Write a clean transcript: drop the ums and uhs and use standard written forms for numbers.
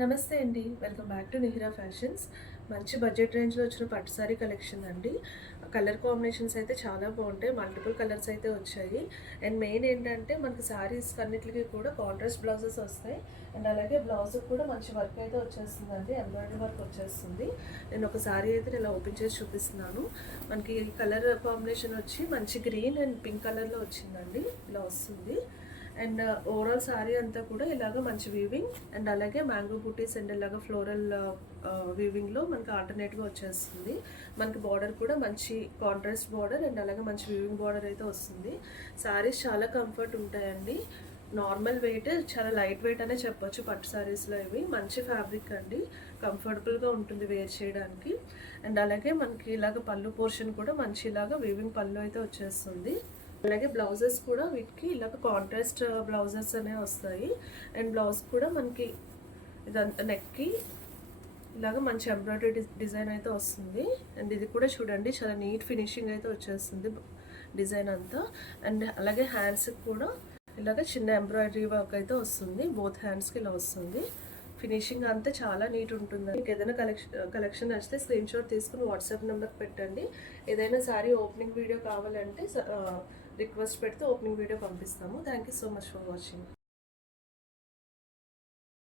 నమస్తే అండి. Welcome back to Nihira fashions. మంచి బడ్జెట్ రేంజ్‌లో వచ్చిన పట్టు సారీ కలెక్షన్ అండి. కలర్ కాంబినేషన్స్ అయితే చాలా బాగుంటాయి. మల్టిపుల్ కలర్స్ అయితే వచ్చాయి. అండ్ మెయిన్ ఏంటంటే మనకి సారీస్ అన్నిటికి కూడా కాంట్రాస్ట్ బ్లౌజెస్ వస్తాయి. అండ్ అలాగే బ్లౌజ్‌కి కూడా మంచి వర్క్ అయితే వచ్చేస్తుందండి. ఎంబ్రాయిడరీ వర్క్ వచ్చేస్తుంది. నేను ఒక సారీ అయితే ఇలా ఓపెన్ చేసి చూపిస్తున్నాను. మనకి కలర్ కాంబినేషన్ వచ్చి మంచి గ్రీన్ అండ్ పింక్ కలర్‌లో వచ్చిందండి. ఇలా వస్తుంది. అండ్ ఓవరాల్ సారీ అంతా కూడా ఇలాగ మంచి వీవింగ్ అండ్ అలాగే మ్యాంగో బూటీస్ అండ్ ఇలాగ ఫ్లోరల్ వీవింగ్లో మనకి ఆల్టర్నేట్గా వచ్చేస్తుంది. మనకి బార్డర్ కూడా మంచి కాంట్రాస్ట్ బార్డర్ అండ్ అలాగే మంచి వీవింగ్ బార్డర్ అయితే వస్తుంది. సారీస్ చాలా కంఫర్ట్ ఉంటాయండి. నార్మల్ వెయిట్, చాలా లైట్ వెయిట్ అనే చెప్పొచ్చు పట్టు సారీస్లో. ఇవి మంచి ఫ్యాబ్రిక్ అండి, కంఫర్టబుల్గా ఉంటుంది వేర్ చేయడానికి. అండ్ అలాగే మనకి ఇలాగ పళ్ళు పోర్షన్ కూడా మంచి ఇలాగ వీవింగ్ పళ్ళు అయితే వచ్చేస్తుంది. అలాగే బ్లౌజెస్ కూడా వీటికి ఇలాగ కాంట్రాస్ట్ బ్లౌజెస్ అనేవి వస్తాయి. అండ్ బ్లౌజ్ కూడా మనకి ఇదంతా నెక్కి ఇలాగ మంచి ఎంబ్రాయిడరీ డిజైన్ అయితే వస్తుంది. అండ్ ఇది కూడా చూడండి చాలా నీట్ ఫినిషింగ్ అయితే వచ్చేస్తుంది డిజైన్ అంతా. అండ్ అలాగే హ్యాండ్స్కి కూడా ఇలాగ చిన్న ఎంబ్రాయిడరీ వర్క్ అయితే వస్తుంది. బోత్ హ్యాండ్స్కి ఇలా వస్తుంది. ఫినిషింగ్ అంతా చాలా నీట్ ఉంటుంది. మీకు ఏదైనా కలెక్షన్ నచ్చితే స్క్రీన్ షాట్ తీసుకుని వాట్సాప్ నెంబర్కి పెట్టండి. ఏదైనా సారీ ఓపెనింగ్ వీడియో కావాలంటే రిక్వెస్ట్ పెడితే ఓపెనింగ్ వీడియో పంపిస్తాము. Thank you so much for watching.